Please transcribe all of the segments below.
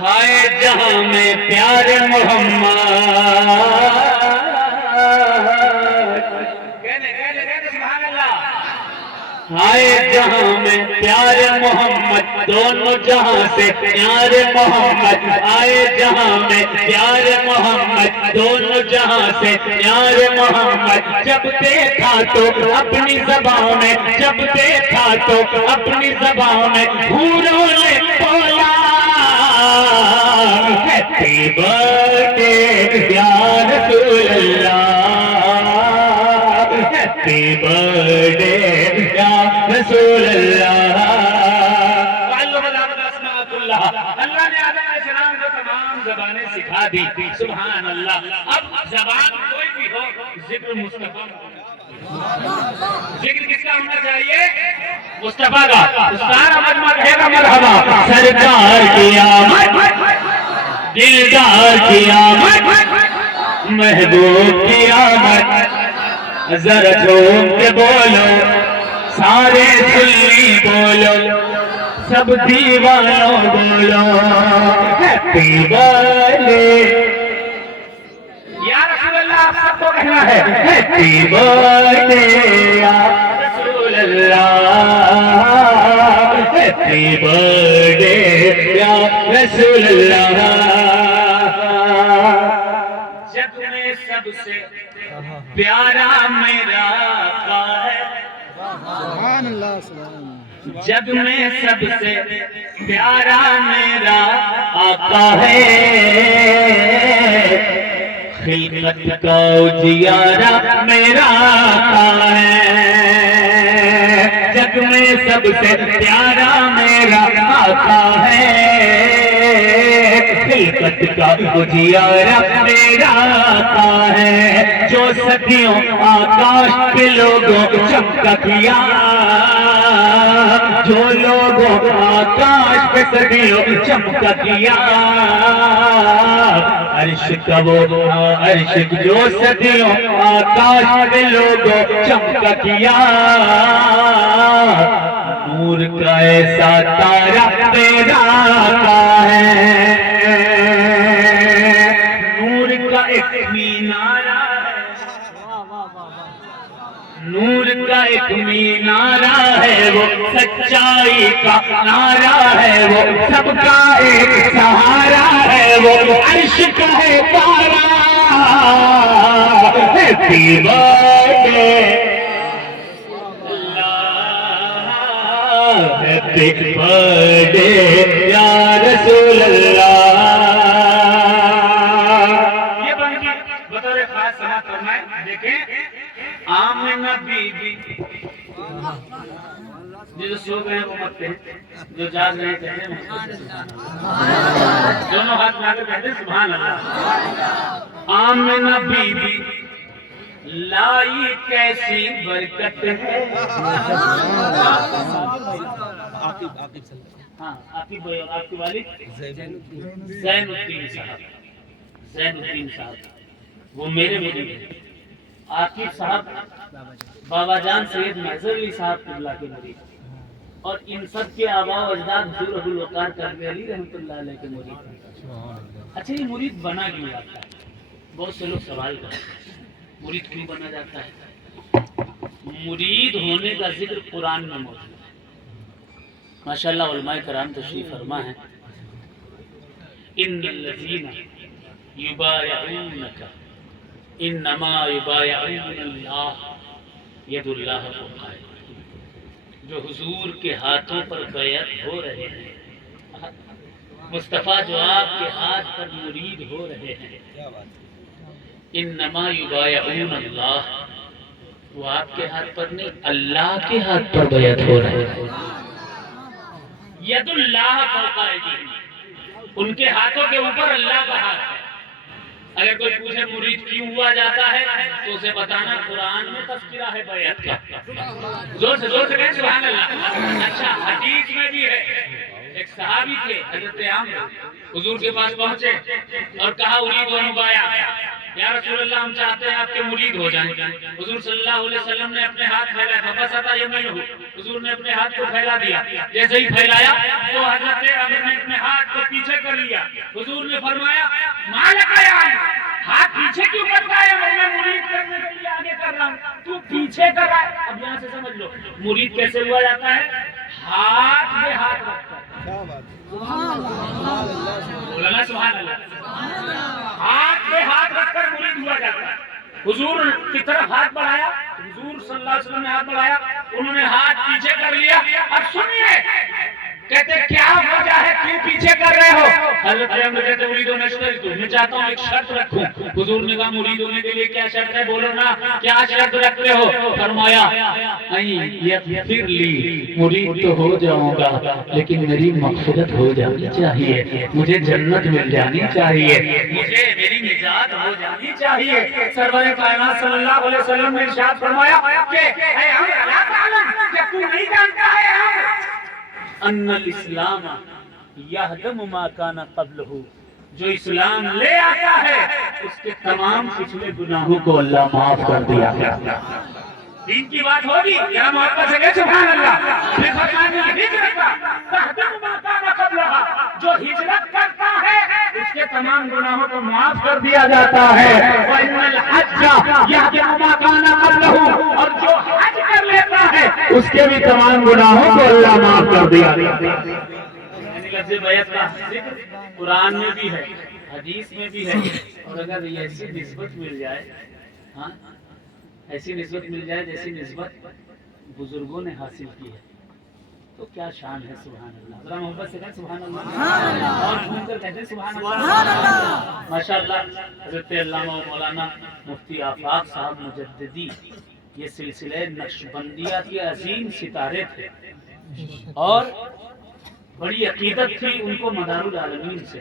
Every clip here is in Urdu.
ہائے جہاں میں پیارے محمد، ہائے جہاں میں پیارے محمد، دونوں جہاں سے پیارے محمد، آئے جہاں میں پیارے محمد، دونوں جہاں سے پیارے محمد، جب دیکھا تو اپنی زبان میں، جب دیکھا تو اپنی زبان میں حوروں نے بولا ہیپی برتھ ڈے یا رسول اللہ، ہیپی برتھ ڈے یا رسول اللہ۔ اللہ نے آدم علیہ السلام کو تمام زبانیں سکھا دی، سبحان اللہ۔ اب زبان کوئی بھی ہو، ذکر مصطفیٰ، ذکر کس کا ہونا چاہیے؟ مصطفیٰ کا۔ سارا مجمع کہے گا مرحبا، سرکار کی آمد، دلدار کی آمد، محبوب کی آمد، ذرا جھوم کے بولو، سارے سنی بولو، سب دیوانوں بولو ہیپی برتھ ڈے یا رسول اللہ۔ آپ سب کو کہنا ہے ہیپی برتھ ڈے یا رسول اللہ، ہیپی برتھ ڈے یا رسول اللہ۔ جگ میں سب سے پیارا میرا آقا ہے، سبحان اللہ سبحان اللہ۔ جگ میں سب سے پیارا میرا آقا ہے، خلقت کا اجیارہ میرا آقا ہے، جگ میں سب سے پیارا میرا آقا ہے، خلقت کا اجیارہ میرا آقا ہے، جو صدیوں آکاش کے لوگوں چمکا کیا، جو لوگوں آکاش پہ صدیوں چمکا کیا، عرش کا وہ عرش جو صدیوں آکاش پہ لوگوں چمکا کیا، نور کا ایسا تارا میرا آقا ہے، نور کا ایک مینارہ ہے، نور کا ایک مینارہ ہے، وہ سچائی کا نعرہ ہے، وہ سب کا ایک سہارا ہے، وہ عرش کا ہے پارا، happy birth day happy birth day یا رسول اللہ۔ یہ بطور خاص سماعت کرنا ہے، دیکھیں آمنہ بی بی، جو سو گئے ہیں وہ مت کہیں، جو جاگ رہے کہیں دونوں ہاتھ لا کر کہتے ہیں سبحان اللہ۔ آمنہ بی بی لائی کیسی برکت ہے، ہاں عاقب بھائی اور آپ کی والد زین الدین صاحب، زین الدین صاحب وہ میرے مرید ہیں، عاقب صاحب بابا جان سید محضر علی صاحب قبلہ کے مرید، اور ان سب کے آباء و اجداد حضور ابو الوقار کاظمی علی رحمۃ اللہ علیہ کے مرید ہیں۔ اچھا یہ مرید بنا کیوں جاتا ہے؟ بہت سے لوگ سوال کرتے ہیں مرید کیوں بنا جاتا ہے؟ مرید ہونے کا ذکر قرآن میں موجود ہے، ماشاءاللہ علماء کرام تشریف فرما ہے، ان الذین یبایعونک انما یبایعون اللہ ید اللہ فوق ایدیہم، جو حضور کے ہاتھوں پر بیعت ہو رہے ہیں، مصطفیٰ جو آپ کے ہاتھ پر مرید ہو رہے ہیں، انما یبایعون اللہ، وہ آپ کے ہاتھ پر نہیں اللہ کے ہاتھ پر بیعت ہو رہے ہیں، ید اللہ فوق ایدیہم، ان کے ہاتھوں کے اوپر اللہ کا ہاتھ ہے۔ اگر کوئی پوچھے مرید کیوں ہوا جاتا ہے تو اسے بتانا قرآن میں تذکرہ ہے بیعت کا، زور سے کہیں سبحان اللہ۔ اچھا حدیث میں بھی ہے، ایک صحابی تھے حضرت عمرو، حضور کے پاس پہنچے اور کہا ارید و مبایا، یا رسول اللہ ہم چاہتے ہیں آپ کے مرید ہو جائیں۔ حضور صلی اللہ علیہ وسلم نے اپنے ہاتھ پھیلائے، فبسط یمینہ، حضور نے اپنے ہاتھ کو پھیلا دیا، جیسے ہی پھیلایا تو حضرت عمرو نے اپنے ہاتھ کو پیچھے کر لیا۔ حضور نے فرمایا ما لک یا عمرو، ہاتھ پیچھے کیوں کرتا ہے؟ میں مرید کرنے کے لیے آگے کر رہا ہوں، تو پیچھے کر رہا ہے۔ اب یہاں سے سمجھ لو مرید کیسے ہوا جاتا ہے؟ ہاتھ میں ہاتھ رکھ کر، کیا بات ہے، بولا نا سبحان اللہ، ہاتھ میں ہاتھ رکھ کر مرید ہوا جاتا ہے۔ حضور کی طرف ہاتھ بڑھایا، حضور صلی اللہ علیہ وسلم نے ہاتھ بڑھایا، انہوں نے ہاتھ پیچھے کر لیا۔ اب سنیے، کہتے کیا وجہ ہے، کیوں پیچھے کر رہے ہو؟ حضرت عمرو کہتے مرید ہونے سے تو میں چاہتا ہوں ایک شرط رکھوں۔ حضور نے کہا مرید ہونے کے لیے کیا شرط ہے؟ بولو نا، کیا شرط رکھتے ہو؟ فرمایا یغفر لی، مرید تو ہو جاؤں گا لیکن میری مغفرت ہو جانی چاہیے، مجھے جنت مل جانی چاہیے، مجھے میری نجات ہو جانی چاہیے۔ سرور کائنات صلی اللہ علیہ وسلم نے ارشاد فرمایا کہ اے عمرو لا تعلم، کیا تو نہیں جانتا ہے ان الاسلام یہدم ما کان قبلہ، جو اسلام لے آتا ہے اس کے تمام پچھلے گناہوں کو اللہ معاف کر دیا گیا۔ دین کی بات ہوگی کیا محبت سے کہ سبحان اللہ؟ پھر فرمایا ہجرت تہدم ما کان قبلہ، جو ہجرت کرتا ہے اس کے تمام گناہوں کو معاف کر دیا جاتا ہے۔ وَإِنَّ الْحَجَّ يَهْدِمُ مَا كَانَ قَبْلَهُ، اور جو حج کر لیتا ہے اس کے بھی تمام گناہوں کو اللہ معاف کر دیا جاتا ہے۔ یعنی لفظ بیعت کا ذکر قرآن میں بھی ہے، حدیث میں بھی ہے، اور اگر ایسی نسبت مل جائے، ہاں ایسی نسبت مل جائے جیسی نسبت بزرگوں نے حاصل کی ہے تو کیا شان ہے، سبحان اللہ۔ ذرا محبت سے کہیں سبحان اللہ، اور جھوم کر کہتے ہیں سبحان اللہ۔ ماشاءاللہ حضرت علامہ و مولانا مفتی آفاق صاحب مجددی یہ سلسلہ نقشبندیہ کے عظیم ستارے تھے اور بڑی عقیدت تھی ان کو مدار العالمین سے۔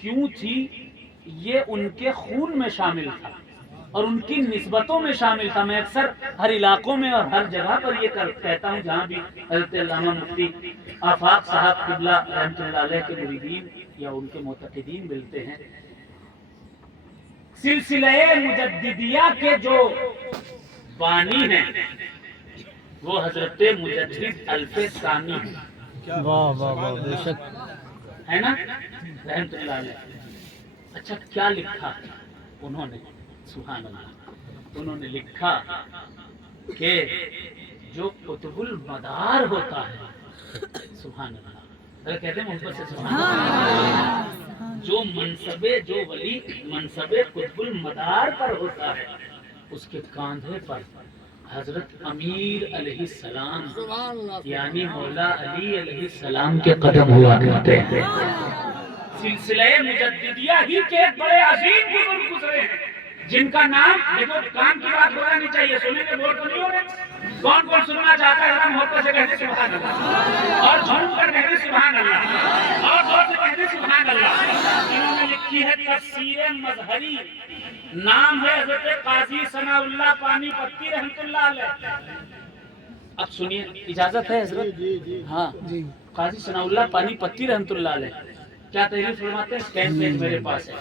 کیوں تھی؟ یہ ان کے خون میں شامل تھا اور ان کی نسبتوں میں شامل تھا۔ میں اکثر ہر علاقوں میں اور ہر جگہ پر یہ کہتا ہوں جہاں بھی حضرت علامہ مفتی آفاق صاحب قبلہ رحمۃ اللہ علیہ کے مریدین یا ان کے معتقدین ملتے ہیں، سلسلہ مجددیہ کے جو بانی ہیں وہ حضرت مجدد الف ثانی ہیں، واہ واہ واہ، بے شک ہے نا، رحمۃ اللہ علیہ۔ اچھا کیا لکھا انہوں نے؟ سبحان اللہ، انہوں نے لکھا کہ جو قطب المدار ہوتا ہے، سبحان اللہ، اگر کہتے ہیں محبت سے سبحان اللہ، جو منصب، جو ولی منصب قطب المدار پر ہوتا ہے اس کے کاندھے پر حضرت امیر علیہ السلام یعنی مولا علی علیہ السلام کے قدم ہوا کرتے ہیں۔ سلسلہ مجددیہ ہی کے ایک بڑے عظیم بزرگ گزرے ہیں جن کا نام، دیکھو کام کی بات ہونا نہیں چاہیے، سننے میں بور تو نہیں ہو رہے؟ کون کون سننا چاہتا ہے؟ ذرا محبت سے کہتے سبحان اللہ، اور جھوم کر کہتے سبحان اللہ، اور زور سے کہتے سبحان اللہ۔ انہوں نے لکھی ہے تفسیر مظہری، نام ہے حضرت قاضی ثناء اللہ پانی پتی رحمۃ اللہ علیہ۔ اب سنیے، اجازت ہے حضرت؟ ہاں جی، قاضی ثناء اللہ پانی پتی رحمۃ اللہ علیہ کیا تحریر فرماتے ہیں؟ اسکین پیج میرے پاس ہے،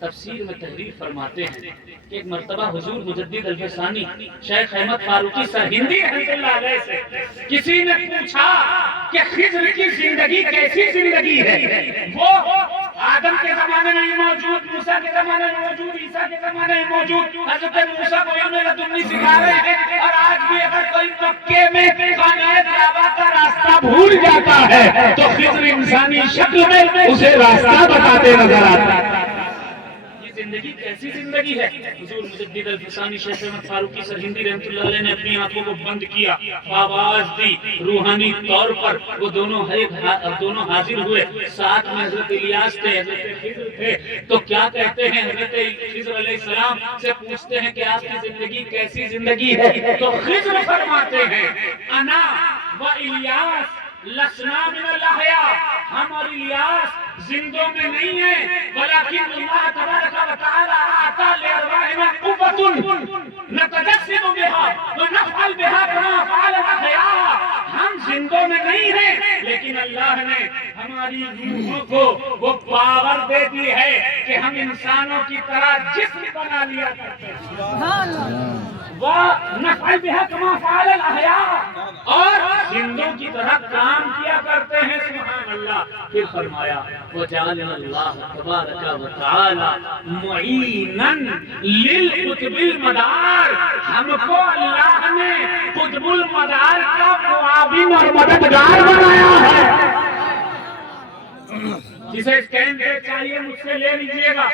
تفسیر میں تحریر فرماتے ہیں کہ ایک مرتبہ حضور مجدد الف ثانی شیخ احمد فاروقی سرہندی رحمۃ اللہ علیہ سے کسی نے پوچھا کہ خضر کی زندگی کیسی زندگی ہے؟ وہ آدم کے زمانے میں موجود، موسیٰ کے زمانے میں موجود، عیسیٰ کے زمانے میں موجود، حضرت موسیٰ کو علم لدنی سکھا رہے ہیں، اور آج بھی اگر کوئی مکے میں خانہ کعبہ کا راستہ بھول جاتا ہے تو خضر انسانی شکل میں اسے راستہ بتاتے نظر آتا ہے۔ یہ زندگی کیسی زندگی ہے؟ حضور مجدد الف ثانی شیخ احمد فاروقی سرہندی رحمۃ اللہ علیہ نے اپنی آنکھوں کو بند کیا، آواز دی، روحانی طور پر وہ دونوں حاضر ہوئے، ساتھ میں حضرت الیاس تھے، حضرت خضر تھے، تو کیا کہتے ہیں؟ حضرت خضر علیہ السلام سے پوچھتے ہیں کہ آپ کی زندگی کیسی زندگی ہے؟ تو خضر فرماتے ہیں انا و الیاس لسنا من الاحیاء، ہم اور الیاس زندوں میں نہیں ہیں، ولیکن اللہ تبارک و تعالی اعطا لارواحنا قوۃ نتجسد بها ونفعل بها كما فعل الاحیاء۔ ہم زندوں میں نہیں ہیں لیکن لیکن اللہ نے ہماری روحوں کو وہ پاور دے دی ہے کہ ہم انسانوں کی طرح جسم بنا لیا کرتے ہیں وَنَفْعَلْ بِهَا كَمَا فَعَلَ الْأَحْيَاءُ، اور زندوں کی طرح کام کیا کرتے ہیں. سبحان اللہ. پھر فرمایا وَجَعَلْنَا اللَّهَ تَبَارَكَ وَتَعَالَى مُعِينًا لِلْقُطْبِ الْمَدَارِ، ہم کو اللہ نے قطب المدار کا معاون اور مددگار بنایا ہے. جسے اسکینڈریڈ چاہیے مجھ سے لے لیجئے گا.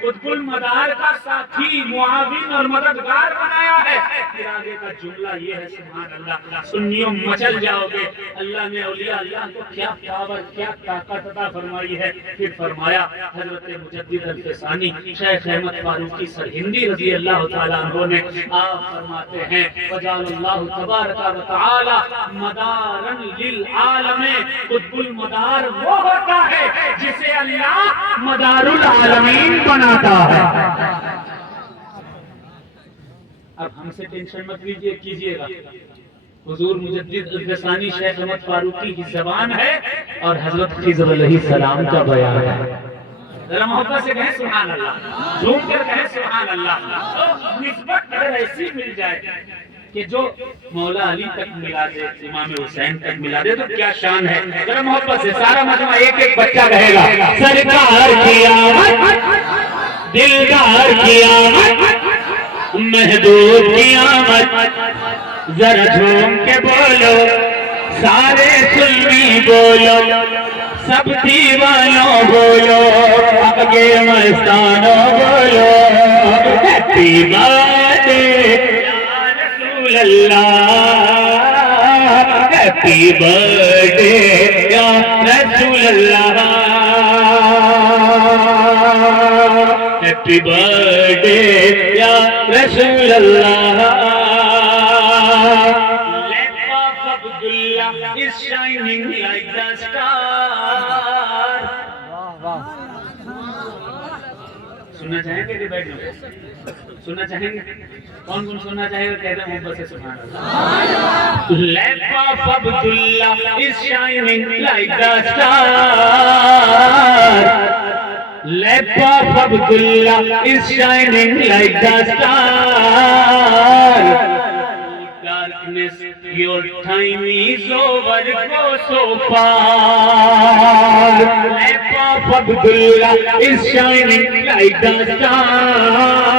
قطب المدار کا ساتھی، معاون اور مددگار بنایا ہے. پھر آگے کا جملہ یہ ہے سبحان اللہ، سنیوں مچل جاؤ گے. اللہ نے اولیاء اللہ کو کیا پاور، کیا طاقت عطا فرمائی ہے. پھر فرمایا حضرت مجدد الفسانی شیخ احمد فاروقی سرہندی رضی اللہ تعالیٰ عنہ نے، آپ فرماتے ہیں وَجَعَلَ اللَّهُ تَبَارَكَ وَتَعَالَى مَدَارًا لِلْعَالَمِ، قطب المدار وہ ہوتا ہے جسے اللہ مدار العالمین بناتا ہے. اب ہم سے ٹینشن مت کیجئے گا. حضور مجدد الفسانی شیخ احمد فاروقی کی زبان ہے اور حضرت خضر علیہ السلام کا بیان ہے. ذرا محبت سے کہیں سبحان اللہ، جھوم کر کہیں سبحان اللہ. تو نسبت اگر ایسی مل جائے کہ جو مولا علی تک ملا دے، امام حسین تک ملا دے، تو کیا شان ہے. ذرا محبت سے سارا مجمع ایک ایک بچہ کہے گا سرکار کی آمد، دلدار کی آمد، محبوب کی آمد. ذرا جھوم کے بولو سارے سنی بولو، سب دیوانوں بولو، آگے مستانوں بولو ہیپی برتھڈے اللہ، ہیپی برتھڈے یا رسول اللہ، ہیپی برتھڈے یا رسول اللہ. Lamp of Abdullah is shining like the star. سننا چاہیں گے کہ بیٹھ جاؤں؟ سننا چاہیں گے؟ کون کون سننا چاہے گا؟ کہتے ہیں محبت سے سبحان اللہ. Lamp of Abdullah is shining like the star. Lamp of Abdullah is shining like the star. Darkness, your time is over, go so far. Lamp of Abdullah is shining like the star.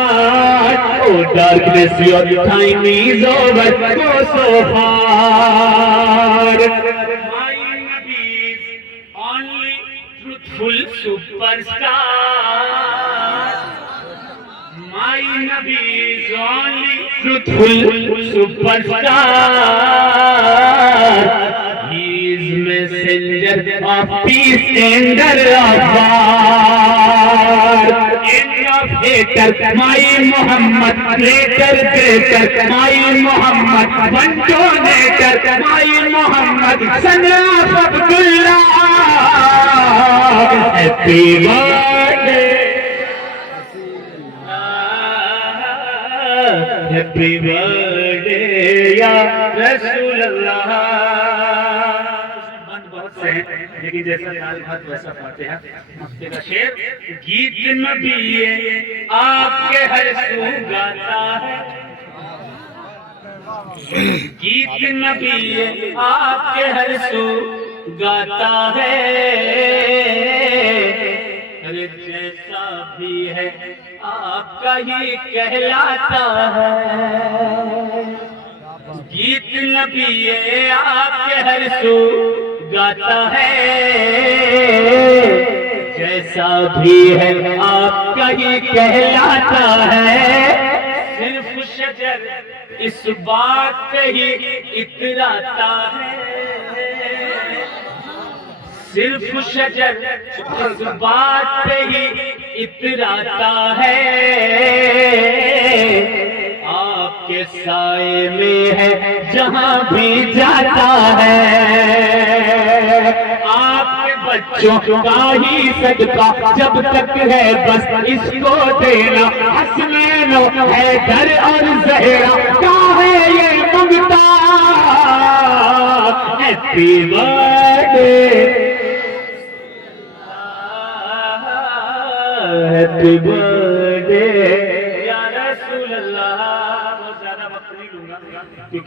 Oh darkness, your time is over, go so far. My Nabi is only truthful superstar. My Nabi is only truthful superstar. He is messenger of peace, tender of war. End of hater, my Muhammad, later greater, my Muhammad, one donator, my Muhammad, son of Abdullah. Happy birthday. Happy birthday یا رسول اللہ. بند بہت سے ہیں لیکن جیسا خیال بات ویسا فاتحہ. ہفتے کا شعر گیت نبی آپ کے ہر سو گاتا ہے، گیت نبی آپ کے ہر سو گاتا ہے. ارے جیسا بھی ہے آپ کا یہ کہلاتا ہے. گیت نبی آپ کے ہر سو گاتا ہے. جیسا بھی ہے آپ کا یہ کہلاتا ہے. صرف شجر اس بات پہ ہی اتراتا ہے. صرف شجر اس بات پہ ہی اتراتا ہے. آپ کے سائے میں ہے جہاں بھی جاتا ہے. آپ کے بچوں کا ہی صدقہ جب تک ہے بس اس کو دینا. حسنین و حیدر اور زہرا کا ہے یہ منگتا. ہیپی برتھڈے برتھڈے یا رسول اللہ. بہت زیادہ وقت نہیں لوں گا.